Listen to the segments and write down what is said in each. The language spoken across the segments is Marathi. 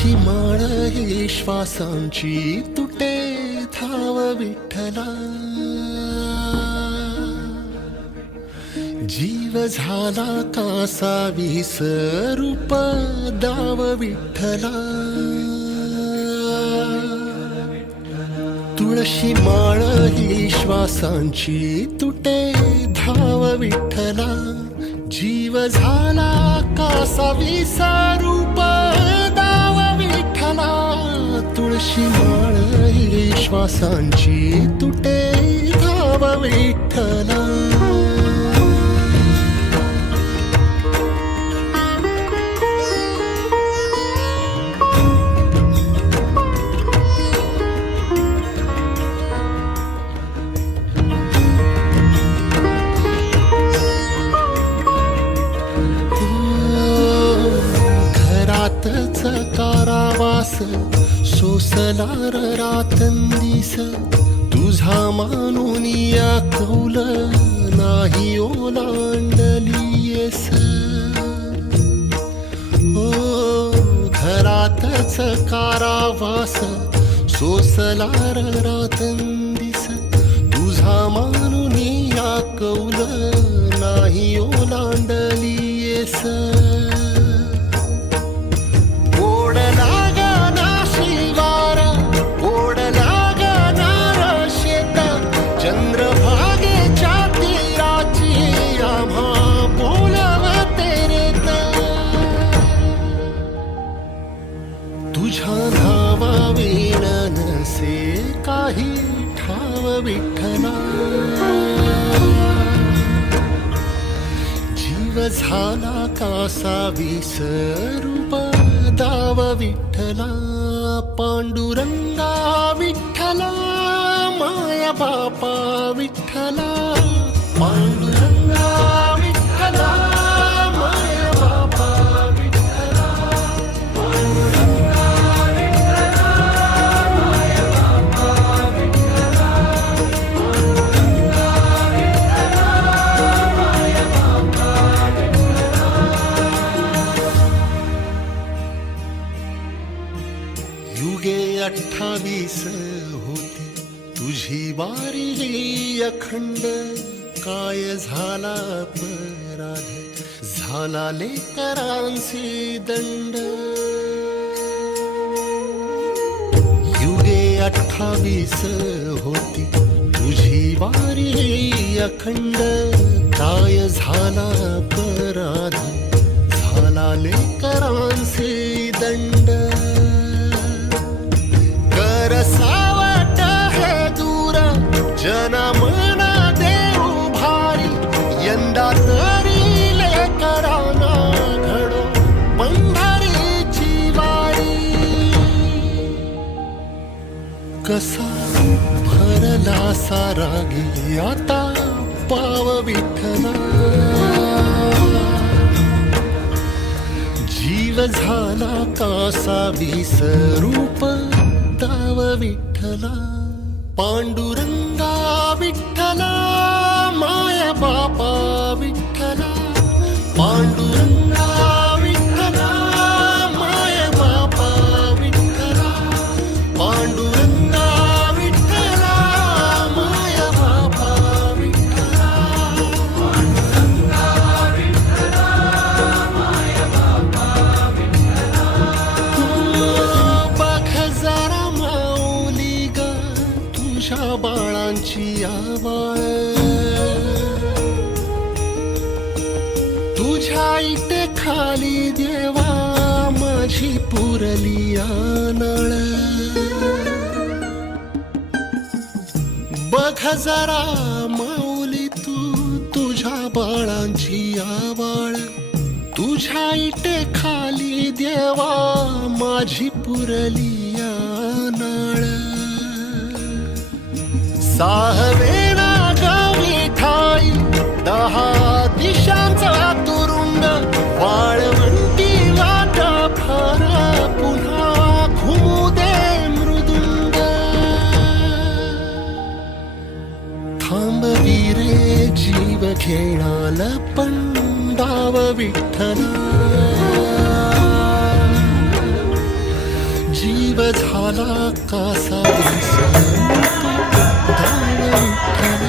तुळशी माळ ही श्वासांची तुटे धाव विठ्ठला, जीव झाला कासा विसरूप दाव विठ्ठला. तुळशी माळ ही श्वासांची तुटे धाव विठ्ठला, जीव झाला कासा विसरूप दाव विठ्ठला. तुळशी माळ ही श्वासांची तुटे धाव विठ्ठला. कारावास सोसलार रातंदिस, तुझा मानून या कौल नाही ओलांडलीयस. ओ घरातच कारावास सोसलार रातंदिस, तुझा मानून या कौल नाही ओलांडलीयस. तुझ्या नावा विण नसे काही ठाव विठ्ठला, जीव झाला कासा विसरूप दाव विठ्ठला. पांडुरंगा विठ्ठला माया बापा विठ्ठला, पांडुरंगा विठ्ठला माया बापा विठ्ठला. युगे 28 होती तुझी वारी ही अखंड, काय झाला अपराध झाला लेकरांसी दंड. युगे 28 होती तुझी वारी ही अखंड, काय झाला अपराध झाला लेकरांसी दंड. सावट हे दूर जनमना देऊ भारी, यंदा तरी लेकरांना घडो पंढरीची वारी. कसा भरला सारा गे आता पाव विठ्ठला, जीव झाला कासा विसरूप दाव विठ्ठला. पांडुरंगा विठ्ठला माया बापा विठ्ठला, पांडुरंगा विठ्ठला माया बापा विठ्ठला, पांडुरंगा विठ्ठला माया बापा विठ्ठला, पांडुरंगा विठ्ठला माया बापा विठ्ठला. बघ जरा माऊली ग तुझ्या बाळांची आवाळ, तुझ्या इथे खाली देवा माझी पुरली नाळ. बघ जरा माऊली तू तुझ्या बाळांची आवाळ, तुझ्या इथे खाली देवा माझी पुरली नाळ. साहवेना गावी ठाई 10 दिशांचा तुरुंग, वाळवंटी वाटा फार पुन्हा घुमू दे मृदुंग. थांबवी रे जीव घेणाल पंडाव विठ्ठला, जीव झाला कासा विसरतो दाव विठ्ठल.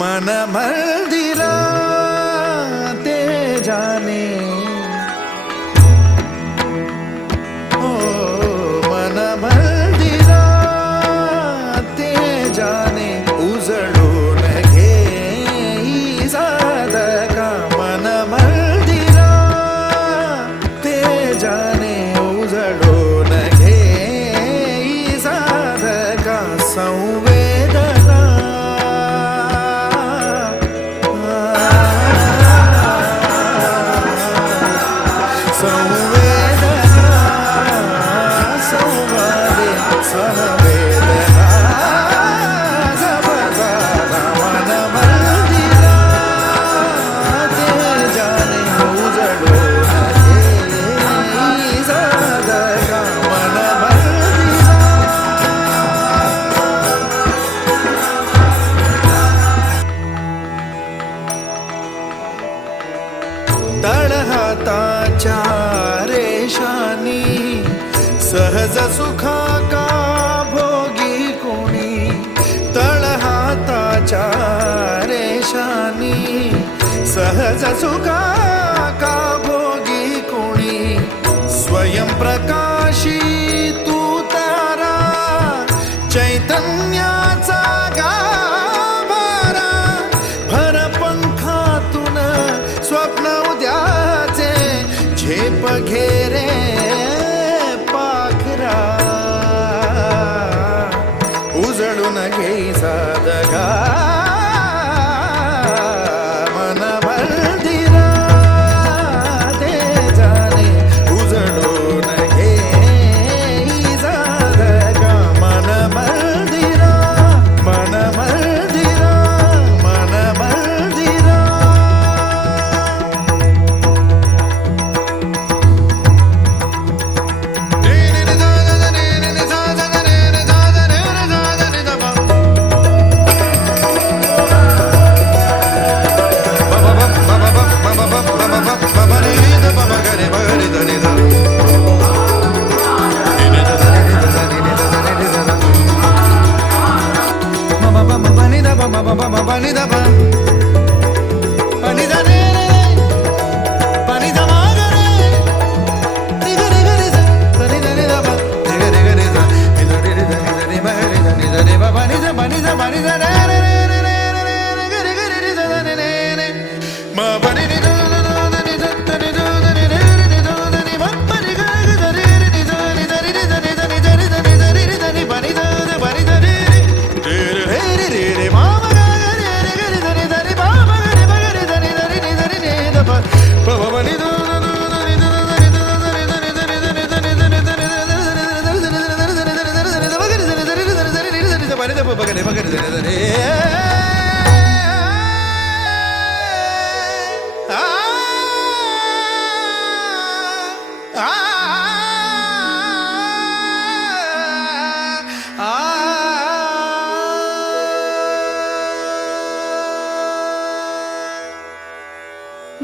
मन मंदिरा ते जाने ओ मन मंदिरा ते जाने उजळून घे साधका मन मंदिरा ते जाने उजळून घे साधका संवेदना रेषानी सहज सुखा का भोगी कोणी स्वयं प्रकाशी तू तारा चैतन्याचा गाभारा भर पंखातून स्वप्न उद्याचे झेप घेरे पाखरा उजळून घे साधगा मन भरदिरा ते जाणे उजळून घे साधगा मन भरदिरा मन भरदिरा मन भरदिरा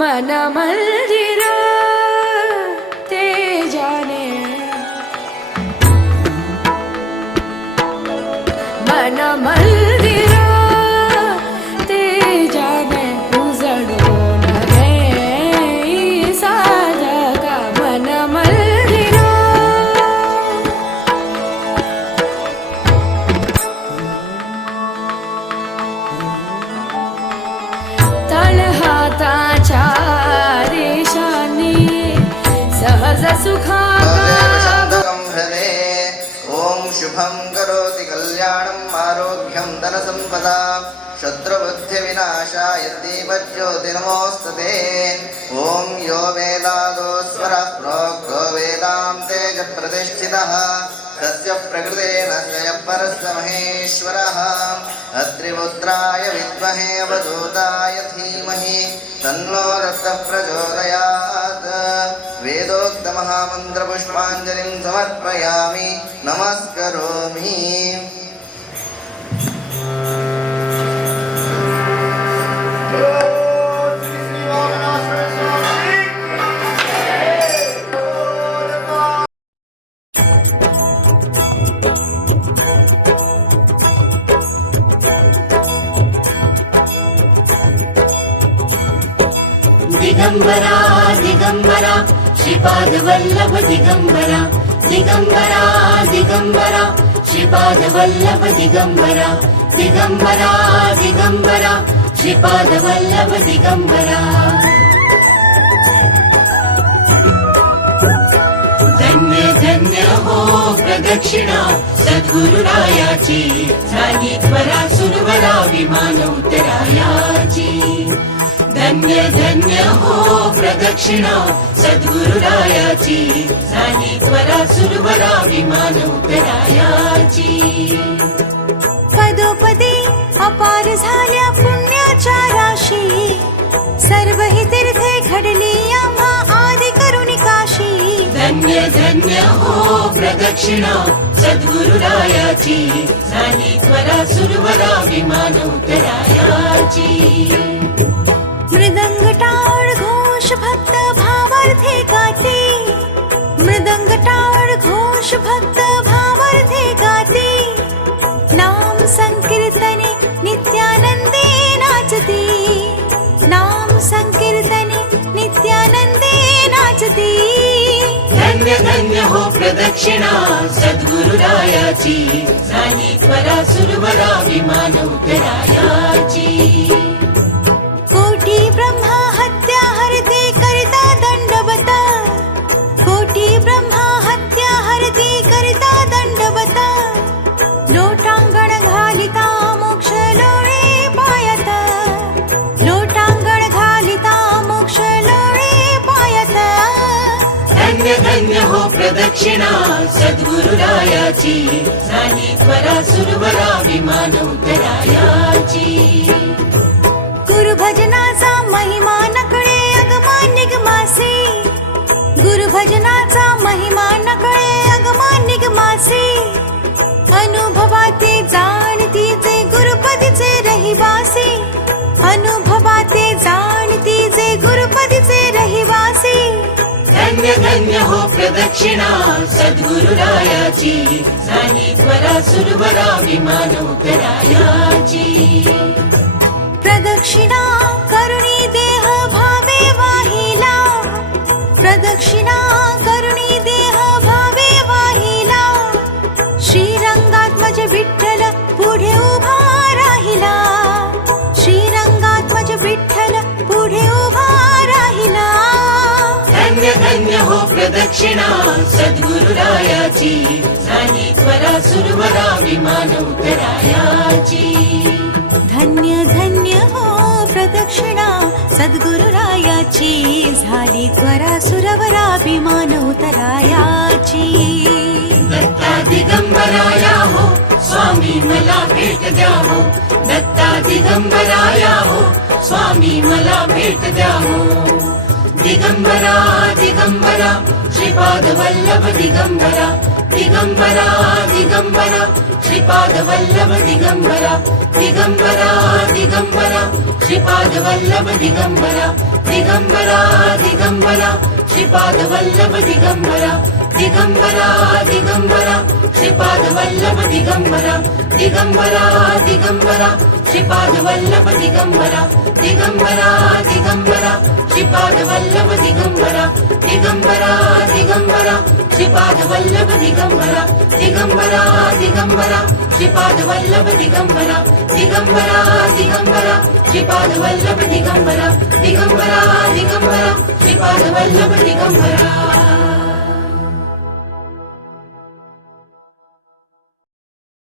मन मंदिरा ते जाने मन मंदिरा ते जाने उजळून घे साधगा मन मंदिरा तळ हाताच्या रेषानी सहज सुखाका ओम शुभं करोति कल्याणम् आरोग्यं धनसम्पदा शत्रुबुद्धिविनाशाय दीपज्योतिर्नमोऽस्तुते ओम यो वेदादो स्वरः प्रोक्तो वेदान्ते च प्रतिष्ठितः तस्य प्रकृतेन स्वयं परस्य महेश्वरः अत्रिपुत्राय विद्महे अवधूताय धीमहि तन्नो दत्तः प्रचोदयात् वेदोक्तमहामन्त्रपुष्पाञ्जलिं समर्पयामि नमस्करोमि दिगंबरा दिगंबरा श्रीपाद वल्लभ दिगंबरा दिगंबरा दिगंबरा श्रीपाद वल्लभ दिगंबरा दिगंबरा दिगंबरा श्रीपाद वल्लभ दिगंबरा धन्य धन्य हो प्रदक्षिणा सद्गुरुरायाची झाली त्वरा सुरवरा विमान उतरायाची धन्य धन्य हो प्रदक्षिणा सद्गुरुरायाची झाली त्वरा सुरवरा विमान उतरायाची पदोपदी अपार झाल्या पुण्याच्या राशी सर्व ही तीर्थे घडली आम्हा आदि करुणी काशी धन्य धन्य हो प्रदक्षिणा सद्गुरुरायाची झाली त्वरा सुरवरा विमान उतरायाची मृदंग टाळ घोष भक्त भावार्थे गाते मृदंग टाळ घोष भक्त भावार्थे गाते नाम संकीर्तने नित्यानंद धन्य हो प्रदक्षिणा सद्गुरुरायाची झाली त्वरा सुरवरा विमान उतरायाची कोटी ब्रह्मा हत्या हरते करता दंडवत कोटी ब्रह्मा हत्या हरते करता दंडवत लोटांगण घालिता मोक्ष लोळे पायत लोटांगण घालिता मोक्ष लोळे पायत धन्य धन्य हो प्रदक्षिणा सद्गुरुरायाची झाली त्वरा सुरवरा विमान उतरायाची गुरुभजनाचा महिमा नकळे अगमा निगमासी गुरुभजनाचा महिमा नकळे अगमा निगमासी अनुभवाते जाणतीचे गुरुपदीचे रहिवासी अनुभवाते जाणतीचे गुरुपदीचे रहिवासी धन्य धन्य हो प्रदक्षिणा सद्गुरुरायाची झाली त्वरा सुरवरा विमान उतरायाची प्रदक्षिणा करुणी देह भावे वाहिला प्रदक्षिणा करुणी देह भावे वाहिला श्रीरंगात्मज विठ्ठल पुढे उभा राहिला श्रीरंगात्मज विठ्ठल पुढे उभा राहिला धन्य धन्य हो प्रदक्षिणा सद्गुरुरायाची झाली त्वरा सुरवरा विमान उतरायाची धन्य धन्य हो प्रदक्षिणा सद्गुरुरायाची झाली त्वरा सुरवरा विमान उतरायाची दत्ता दिगंबराया हो स्वामी मला भेट द्या हो दत्ता दिगंबराया हो स्वामी मला भेट द्या हो दिगंबरा दिगंबरा श्रीपाद वल्लभ दिगंबरा दिगंबरा दिगंबरा श्रीपाद वल्लभ दिगंबरा दिगंबरा दिगंबरा श्रीपाद वल्लभ दिगंबरा दिगंबरा दिगंबरा श्रीपाद वल्लभ दिगंबरा दिगंबरा दिगंबरा श्रीपाद वल्लभ दिगंबरा दिगंबरा दिगंबरा श्रीपाद वल्लभ दिगंबरा दिगंबरा दिगंबरा श्रीपाद वल्लभ दिगंबरा दिगंबरा दिगंबरा श्रीपाद वल्लभ दिगंबरा दिगंबरा दिगंबरा श्रीपाद वल्लभ दिगंबरा दिगंबरा दिगंबरा श्रीपाद वल्लभ दिगंबरा दिगंबरा दिगंबरा श्रीपाद वल्लभ दिगंबरा